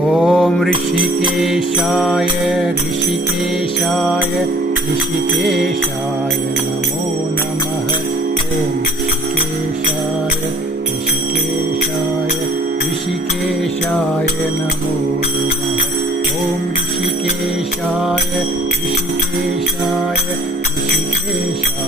ॐ ऋषिकेशाय ऋषिकेशाय ऋषिकेशाय नमो नमः। ॐ ऋषिकेशाय ऋषिकेशाय ऋषिकेशाय नमो नमः। ॐ ऋषिकेशाय ऋषिकेशाय ऋषिकेशाय